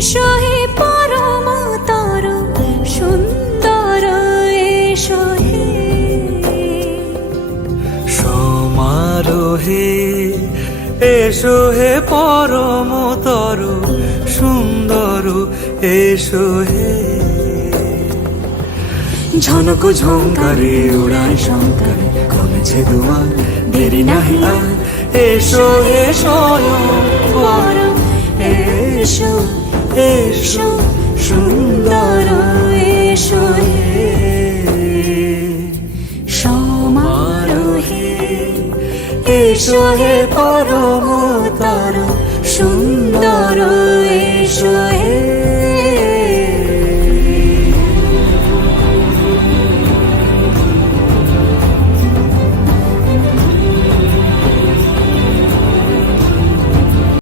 এসো হে পরমতর সুন্দর এসো হে সমারোহে এসো হে পরমতর সুন্দর এসো হে ঝনক ঝঙ্কারে উড়ায় শঙ্কারে খুলেছে দুয়ার দেরি নাহি আর এসো হে স্বয়ং এসো এসো সুন্দর এসো হে সমারোহে এসো হে পরমতর সুন্দর এসো